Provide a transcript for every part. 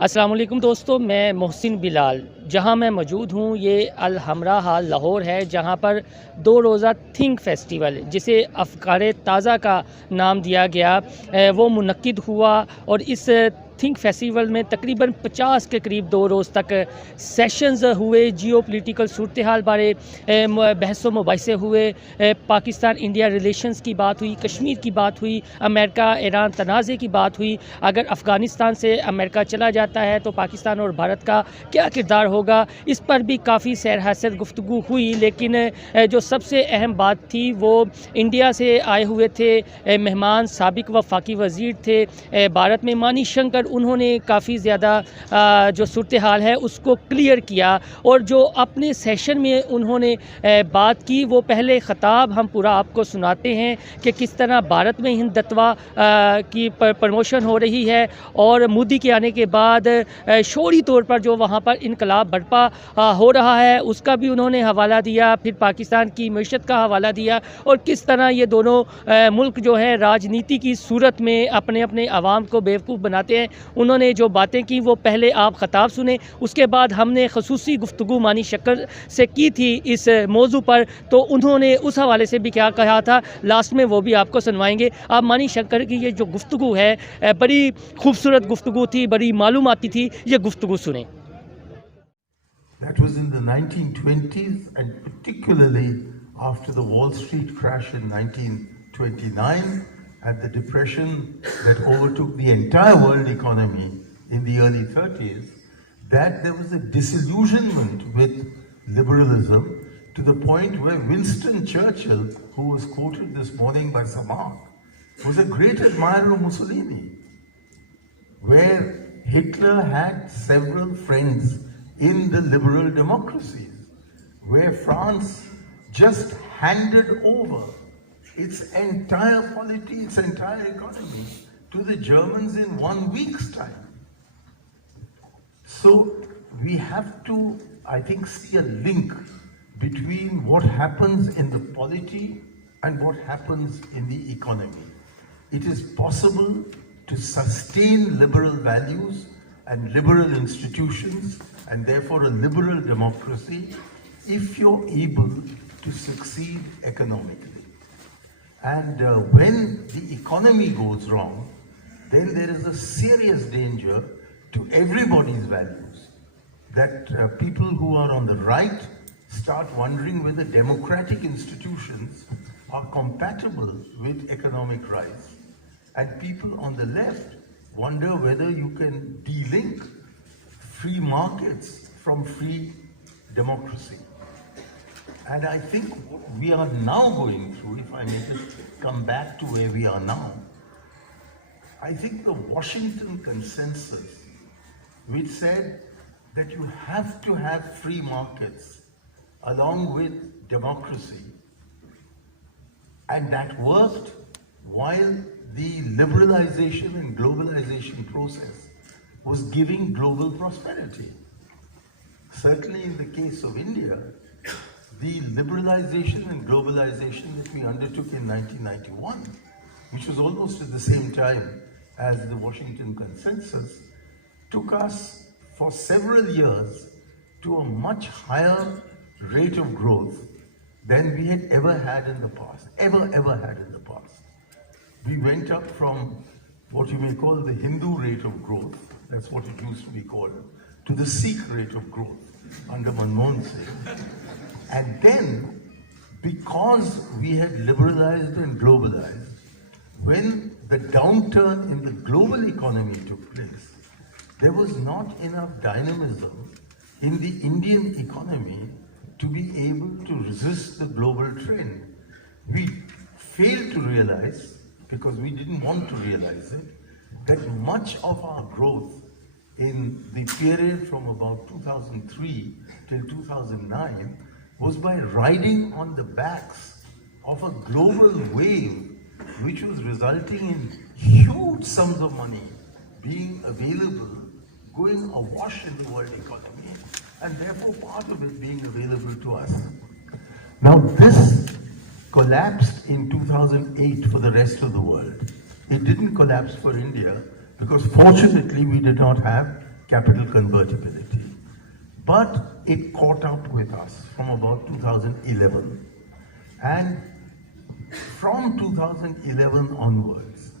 अस्सलाम वालेकुम दोस्तों, मैं मोहसिन बिलाल। जहां मैं मौजूद हूं ये अल हमरा हाल लाहौर है, जहां पर 2 रोज़ा थिंक फेस्टिवल जिसे अफ़कारे ताज़ा का नाम दिया गया वो मुनक्किद हुआ। और इस थिंक फेस्टिवल में तकरीबन 50 के करीब 2 रोज़ तक सेशंस हुए, जियोपॉलिटिकल सूरत हाल बारे बहस व मुबाहिसे हुए, पाकिस्तान इंडिया रिलेशंस की बात हुई, कश्मीर की बात हुई, अमेरिका ईरान तनाज़े की बात हुई। अगर अफ़गानिस्तान से अमेरिका चला जाता है तो पाकिस्तान और भारत का क्या किरदार होगा, इस पर भी काफ़ी सैर हासिल गुफ्तगू हुई। लेकिन जो सबसे अहम बात थी वो इंडिया से आए हुए थे मेहमान साबिक वफाकी वज़ीर थे भारत में मानी शंकर। उन्होंने काफ़ी ज़्यादा जो सूरत हाल है उसको क्लियर किया, और जो अपने सेशन में उन्होंने बात की वो पहले ख़ताब हम पूरा आपको सुनाते हैं कि किस तरह भारत में हिंदुत्व की प्रमोशन हो रही है। और मोदी के आने के बाद शौरी तौर पर जो वहाँ पर इनकलाब बर्पा हो रहा है उसका भी उन्होंने हवाला दिया, फिर पाकिस्तान की मईशत का हवाला दिया, और किस तरह ये दोनों मुल्क जो है राजनीति की सूरत में अपने अपने आवाम को बेवकूफ़ बनाते हैं। उन्होंने जो बातें की वो पहले आप ख़ताब सुने, उसके बाद हमने खसूसी गुफ्तगू मानी शक्कर से की थी इस मौजू पर, तो उन्होंने उस हवाले से भी क्या कहा था लास्ट में वो भी आपको सुनवाएंगे। आप मानी शंकर की ये जो गुफ्तगू है बड़ी खूबसूरत गुफ्तगू थी, बड़ी मालूमाती थी, ये गुफ्तगू सुने। That was in the 1920s, and particularly after the Wall Street crash in 1929 and the depression that overtook the entire world economy in the early 30s, that there was a disillusionment with liberalism to the point where Winston Churchill, who was quoted this morning by Samak, was a great admirer of Mussolini, where Hitler had several friends in the liberal democracies, where France just handed over its entire polity, its entire economy to the Germans in 1 week's time. So we have to, I think, see a link between what happens in the polity and what happens in the economy. It is possible to sustain liberal values and liberal institutions and therefore a liberal democracy if you're able to succeed economically. And when the economy goes wrong, then there is a serious danger to everybody's values, that people who are on the right start wondering whether democratic institutions are compatible with economic rise, and people on the left wonder whether you can de-link free markets from free democracy. And I think what we are now going through, if I may just come back to where we are now, I think the Washington Consensus, which said that you have to have free markets along with democracy, and that worked while the liberalization and globalization process was giving global prosperity. Certainly in the case of India, the liberalization and globalization that we undertook in 1991, which was almost at the same time as the Washington Consensus, took us for several years to a much higher rate of growth than we had ever had in the past, ever had in the past. We went up from what you may call the Hindu rate of growth, that's what it used to be called, to the Sikh rate of growth under Manmohan Singh. And then, because we had liberalized and globalized, when the downturn in the global economy took place, there was not enough dynamism in the Indian economy to be able to resist the global trend. We failed to realize, because we didn't want to realize it, that much of our growth in the period from about 2003 till 2009 was by riding on the backs of a global wave which was resulting in huge sums of money being available, going awash in the world economy, and therefore part of it being available to us. Now this collapsed in 2008 for the rest of the world. It didn't collapse for India because fortunately we did not have capital convertibility. But it caught up with us from about 2011. And from 2011 onwards,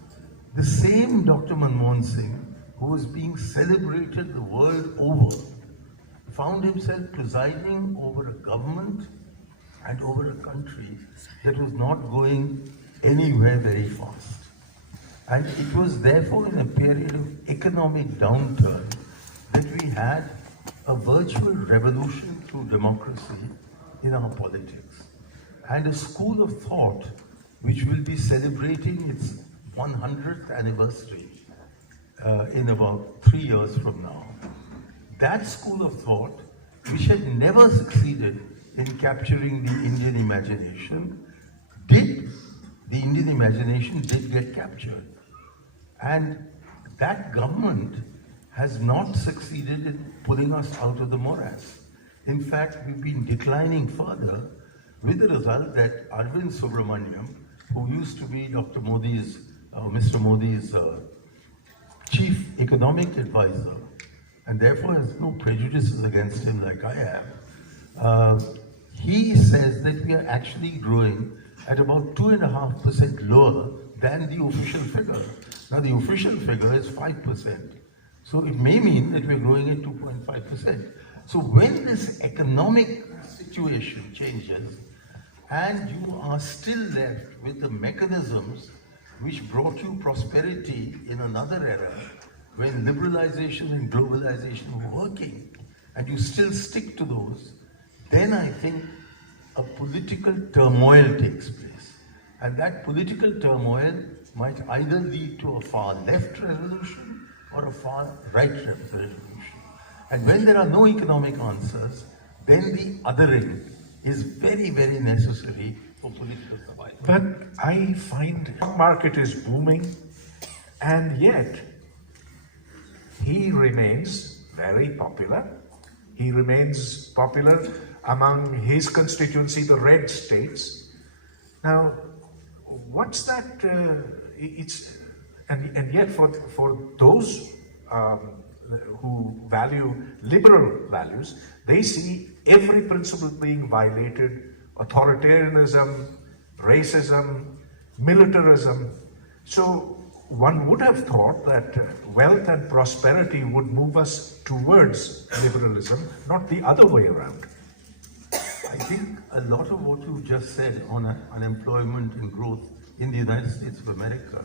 the same Dr. Manmohan Singh, who was being celebrated the world over, found himself presiding over a government and over a country that was not going anywhere very fast. And it was therefore in a period of economic downturn that we had a virtual revolution through democracy in our politics. And a school of thought which will be celebrating its 100th anniversary in about 3 years from now. That school of thought, which had never succeeded in capturing the Indian imagination, did get captured. And that government has not succeeded in pulling us out of the morass. In fact, we've been declining further, with the result that Arvind Subramaniam, who used to be Mr. Modi's chief economic advisor, and therefore has no prejudices against him like I have, he says that we are actually growing at about 2.5% lower than the official figure. Now the official figure is 5%. So it may mean that we're growing at 2.5%. So when this economic situation changes and you are still left with the mechanisms which brought you prosperity in another era, when liberalization and globalization were working, and you still stick to those, then I think a political turmoil takes place. And that political turmoil might either lead to a far left revolution or a far right revolution. And when there are no economic answers, then the othering is very, very necessary for political survival. But I find the market is booming, and yet he remains very popular. He remains popular among his constituency, the red states. Now, what's that? And yet for those who value liberal values, they see every principle being violated: authoritarianism, racism, militarism. So one would have thought that wealth and prosperity would move us towards liberalism, not the other way around. I think a lot of what you just said on unemployment and growth in the United States of America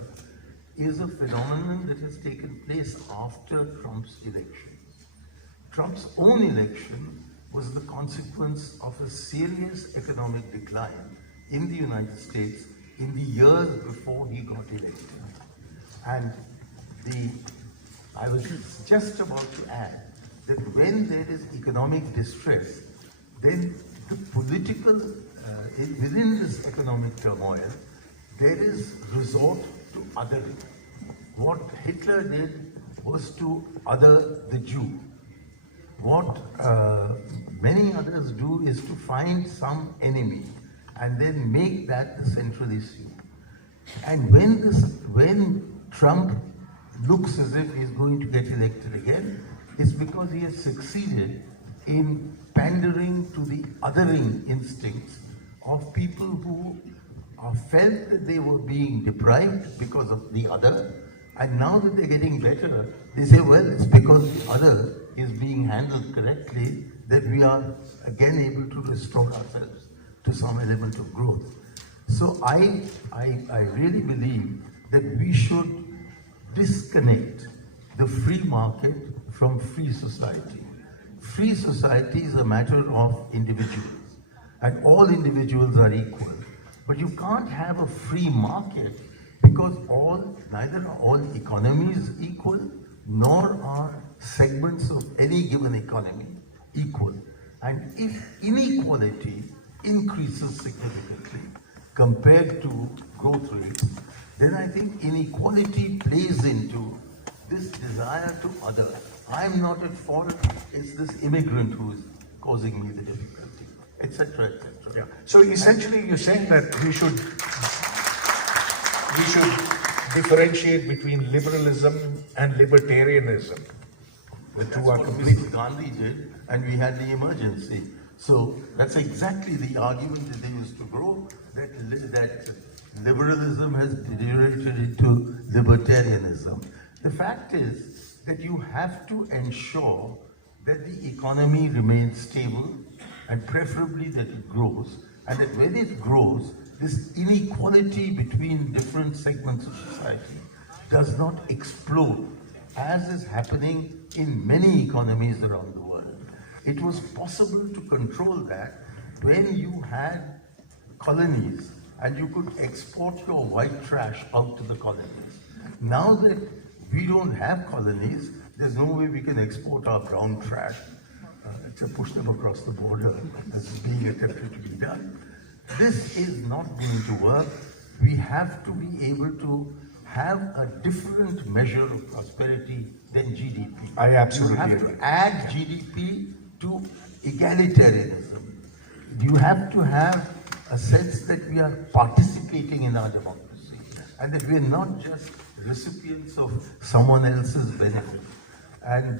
is a phenomenon that has taken place after Trump's election. Trump's own election was the consequence of a serious economic decline in the United States in the years before he got elected. And I was just about to add that when there is economic distress, then the political, within this economic turmoil, there is resort to othering. What Hitler did was to other the Jew. What many others do is to find some enemy and then make that the central issue. And when Trump looks as if he's going to get elected again, it's because he has succeeded in pandering to the othering instincts of people who felt that they were being deprived because of the other, and now that they're getting better, they say, well, it's because the other is being handled correctly that we are again able to restore ourselves to some element of growth. So I really believe that we should disconnect the free market from free society. Free society is a matter of individuals, and all individuals are equal. But you can't have a free market because neither are all economies equal, nor are segments of any given economy equal. And if inequality increases significantly compared to growth rates, then I think inequality plays into this desire to other. I'm not at fault, it's this immigrant who is causing me the difficulty, etc., etc. Yeah. So essentially you're saying that we should differentiate between liberalism and libertarianism. But two that's are what complete. Mr. Gandhi did, and we had the emergency. So that's exactly the argument that they used to grow, that liberalism has degenerated into libertarianism. The fact is that you have to ensure that the economy remains stable and preferably that it grows, and that when it grows, this inequality between different segments of society does not explode, as is happening in many economies around the world. It was possible to control that when you had colonies and you could export your white trash out to the colonies. Now that we don't have colonies, there's no way we can export our brown trash, except push them across the border as is being attempted to be done. This is not going to work. We have to be able to have a different measure of prosperity than GDP. I absolutely You have agree. to add GDP to egalitarianism. You have to have a sense that we are participating in our democracy and that we are not just recipients of someone else's benefit. And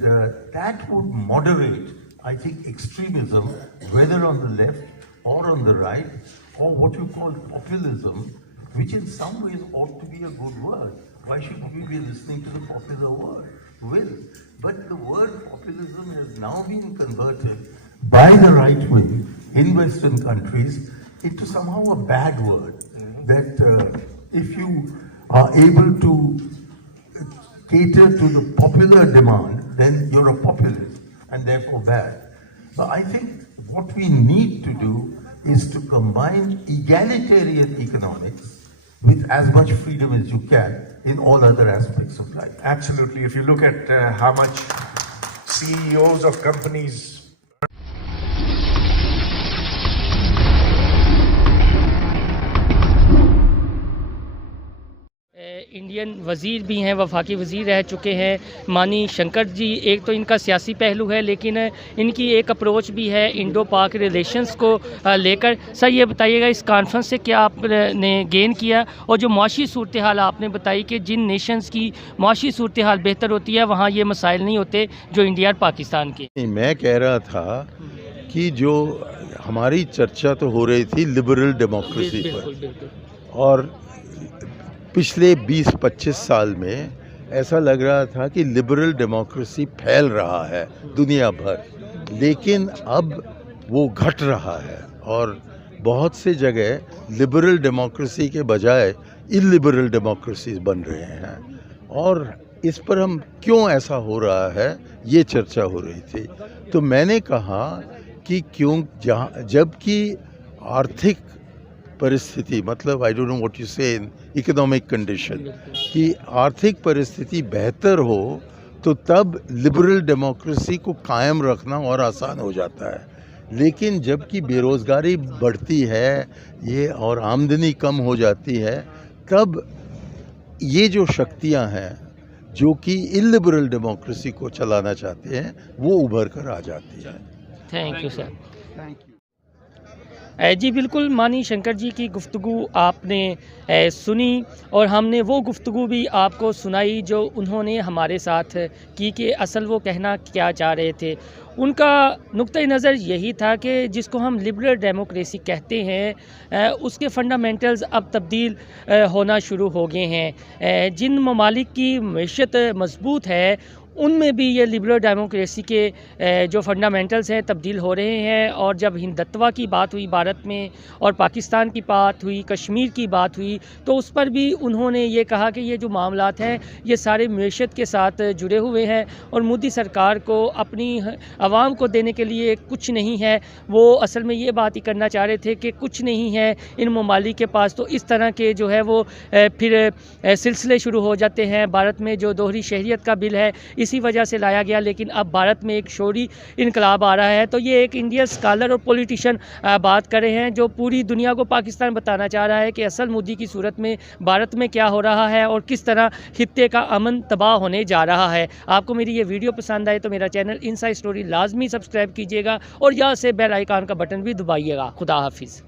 that would moderate, I think, extremism, whether on the left or on the right, or what you call populism, which in some ways ought to be a good word. Why should we be listening to the popular word? But the word populism has now been converted by the right wing in Western countries into somehow a bad word. That if you are able to cater to the popular demand, then you're a populist and therefore bad. But I think what we need to do is to combine egalitarian economics with as much freedom as you can in all other aspects of life. Absolutely. If you look at how much CEOs of companies Indian वज़ीर भी हैं, वफाकी वज़ीर रह चुके हैं मानी शंकर जी। एक तो इनका सियासी पहलू है, लेकिन इनकी एक अप्रोच भी है इंडो पाक रिलेशंस को लेकर। सर ये बताइएगा, इस कॉन्फ्रेंस से क्या आपने गेन किया, और जो मुआशी सूरत हाल आपने बताई कि जिन नेशंस की मुआशी सूरत हाल बेहतर होती है वहाँ ये मसाइल नहीं होते जो इंडिया और पाकिस्तान के। मैं कह रहा था कि जो हमारी चर्चा तो हो रही थी लिबरल डेमोक्रेसी पर, और पिछले 20-25 साल में ऐसा लग रहा था कि लिबरल डेमोक्रेसी फैल रहा है दुनिया भर, लेकिन अब वो घट रहा है और बहुत से जगह लिबरल डेमोक्रेसी के बजाय इलिबरल डेमोक्रेसीज बन रहे हैं। और इस पर हम क्यों ऐसा हो रहा है ये चर्चा हो रही थी। तो मैंने कहा कि क्यों जबकि आर्थिक परिस्थिति, मतलब I don't know what you से इन इकोनॉमिक कंडीशन, कि आर्थिक परिस्थिति बेहतर हो तो तब लिबरल डेमोक्रेसी को कायम रखना और आसान हो जाता है। लेकिन जबकि बेरोज़गारी बढ़ती है ये और आमदनी कम हो जाती है, तब ये जो शक्तियां हैं जो कि इलिबरल डेमोक्रेसी को चलाना चाहते हैं वो उभर कर आ जाती है। Thank you sir. जी बिल्कुल, मानी शंकर जी की गुफ्तगू आपने सुनी, और हमने वो गुफ्तगू भी आपको सुनाई जो उन्होंने हमारे साथ की कि असल वो कहना क्या चाह रहे थे। उनका नुक्ता नज़र यही था कि जिसको हम लिबरल डेमोक्रेसी कहते हैं उसके फंडामेंटल्स अब तब्दील होना शुरू हो गए हैं। जिन ममालिक की मईशत मजबूत है उनमें भी ये लिबरल डेमोक्रेसी के जो फंडामेंटल्स हैं तब्दील हो रहे हैं। और जब हिंदुत्व की बात हुई भारत में और पाकिस्तान की बात हुई, कश्मीर की बात हुई, तो उस पर भी उन्होंने ये कहा कि ये जो मामलात हैं ये सारे मईशत के साथ जुड़े हुए हैं और मोदी सरकार को अपनी आवाम को देने के लिए कुछ नहीं है। वो असल में ये बात ही करना चाह रहे थे कि कुछ नहीं है इन ममालिक के पास। तो इस तरह के जो है वो फिर सिलसिले शुरू हो जाते हैं। भारत में जो दोहरी शहरियत का बिल है इसी वजह से लाया गया, लेकिन अब भारत में एक शोरी इनकलाब आ रहा है। तो ये एक इंडियन स्कॉलर और पॉलिटिशियन बात कर रहे हैं जो पूरी दुनिया को पाकिस्तान बताना चाह रहा है कि असल मोदी की सूरत में भारत में क्या हो रहा है और किस तरह खित्ते का अमन तबाह होने जा रहा है। आपको मेरी ये वीडियो पसंद आए तो मेरा चैनल इनसाइड स्टोरी लाजमी सब्सक्राइब कीजिएगा और यहाँ से बेल आइकन का बटन भी दबाइएगा। खुदा हाफिज़।